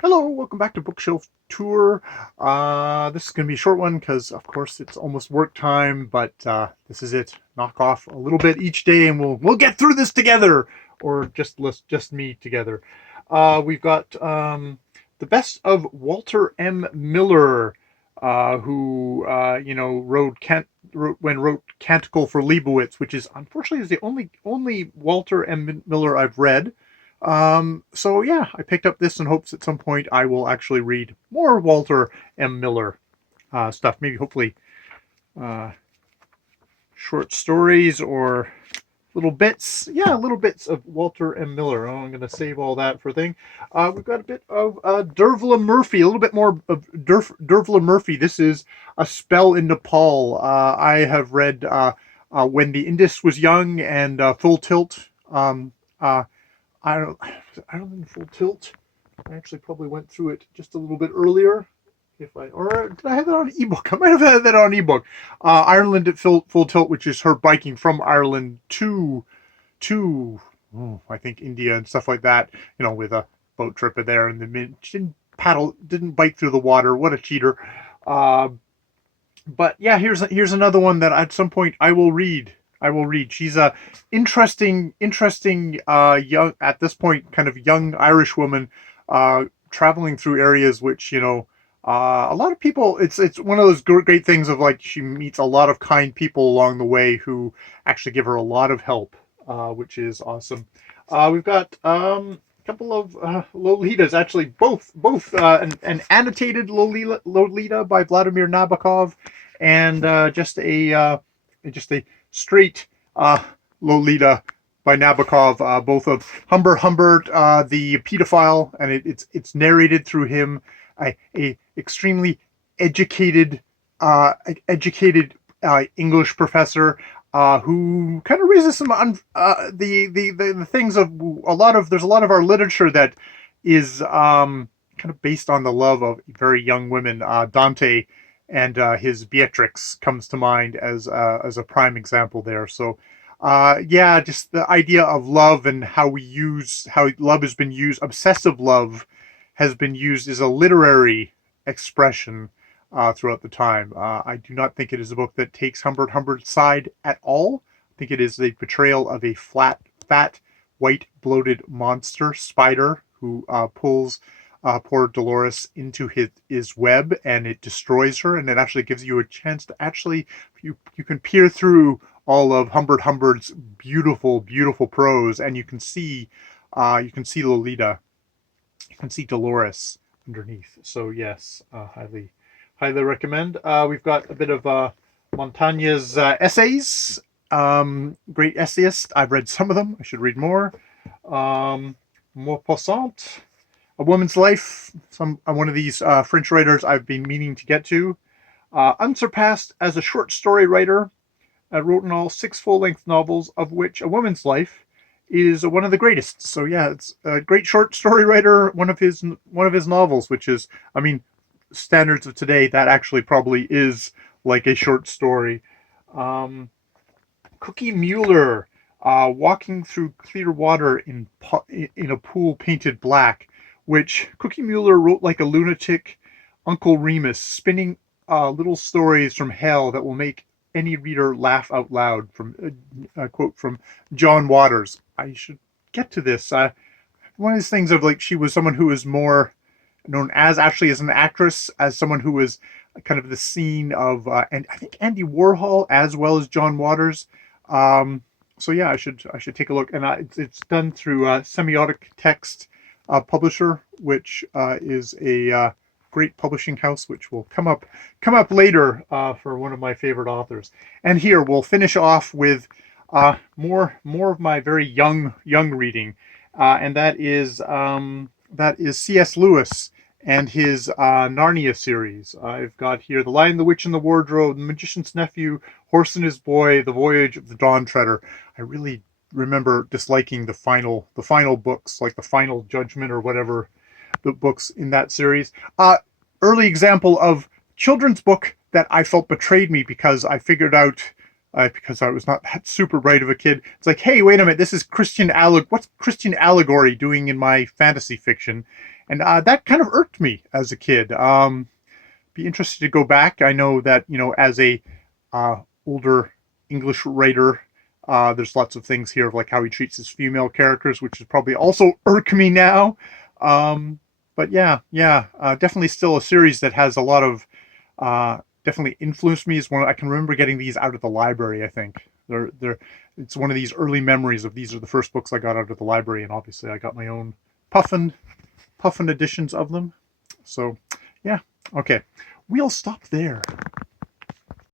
Hello, welcome back to Bookshelf Tour. This is going to be a short one because, of course, it's almost work time. But this is it. Knock off a little bit each day, and we'll get through this together, or just me together. We've got the best of Walter M. Miller, who wrote Canticle for Leibowitz, which is unfortunately is the only Walter M. Miller I've read. So yeah, I picked up this in hopes at some point I will actually read more Walter M. Miller stuff. Maybe hopefully uh, short stories or little bits. Yeah, little bits of Walter M. Miller. Oh, I'm going to save all that for a thing. We've got a bit of Dervla Murphy, a little bit more of Dervla Murphy. This is A Spell in Nepal. I have read When the Indus Was Young and Full Tilt. I don't, I don't think Full Tilt. I actually probably went through it just a little bit earlier. Or did I have that on ebook? I might have had that on ebook. Ireland at Full Tilt, which is her biking from Ireland to I think India and stuff like that. With a boat trip in there, and the didn't bike through the water. What a cheater! Uh, but yeah, here's another one that at some point I will read. She's a interesting young at this point kind of young Irish woman traveling through areas which a lot of people. It's one of those great things of like she meets a lot of kind people along the way who actually give her a lot of help, which is awesome. We've got a couple of Lolitas, actually both an annotated Lolita by Vladimir Nabokov, and just a straight Lolita by Nabokov, both of Humbert, the pedophile, and it's narrated through him, a extremely educated English professor who kind of raises some the things of there's a lot of our literature that is kind of based on the love of very young women. Dante and his Beatrix comes to mind as a prime example there. So yeah, just the idea of love and how love has been used. Obsessive love has been used as a literary expression throughout the time. I do not think it is a book that takes Humbert's side at all. I think it is a portrayal of a fat, white, bloated monster spider who pulls poor Dolores into his web, and it destroys her. And it actually gives you a chance to actually you can peer through all of Humbert's beautiful prose, and you can see Lolita, you can see Dolores underneath. So yes, highly recommend. We've got a bit of Montaigne's essays. Great essayist. I've read some of them. I should read more. Maupassant, A Woman's Life. One of these French writers I've been meaning to get to. Unsurpassed as a short story writer, wrote in all 6 full-length novels, of which A Woman's Life is one of the greatest. So yeah, it's a great short story writer. One of his novels, which is, I mean, standards of today, that actually probably is like a short story. Cookie Mueller, walking through clear water in a pool painted black, which Cookie Mueller wrote like a lunatic Uncle Remus, spinning little stories from hell that will make any reader laugh out loud. From a quote from John Waters. I should get to this. One of these things of like she was someone who was more known as actually as an actress, as someone who was kind of the scene of, and I think Andy Warhol as well as John Waters. So yeah, I should take a look, and it's done through Semiotic Text publisher, which is a great publishing house, which will come up later for one of my favorite authors. And here we'll finish off with more of my very young reading, and that is C.S. Lewis and his Narnia series. I've got here The Lion, the Witch, and the Wardrobe, The Magician's Nephew, Horse and His Boy, The Voyage of the Dawn Treader. I really remember disliking the final books, like the Final Judgment or whatever the books in that series. Early example of children's book that I felt betrayed me because I figured out, because I was not that super bright of a kid. It's like, hey, wait a minute, this is what's Christian allegory doing in my fantasy fiction? And that kind of irked me as a kid. Be interested to go back. I know that, as a older English writer, there's lots of things here of like how he treats his female characters, which is probably also irk me now. But yeah, definitely still a series that has a lot of definitely influenced me. Is one I can remember getting these out of the library. I think it's one of these early memories of these are the first books I got out of the library, and obviously I got my own puffin editions of them. So yeah, okay, we'll stop there.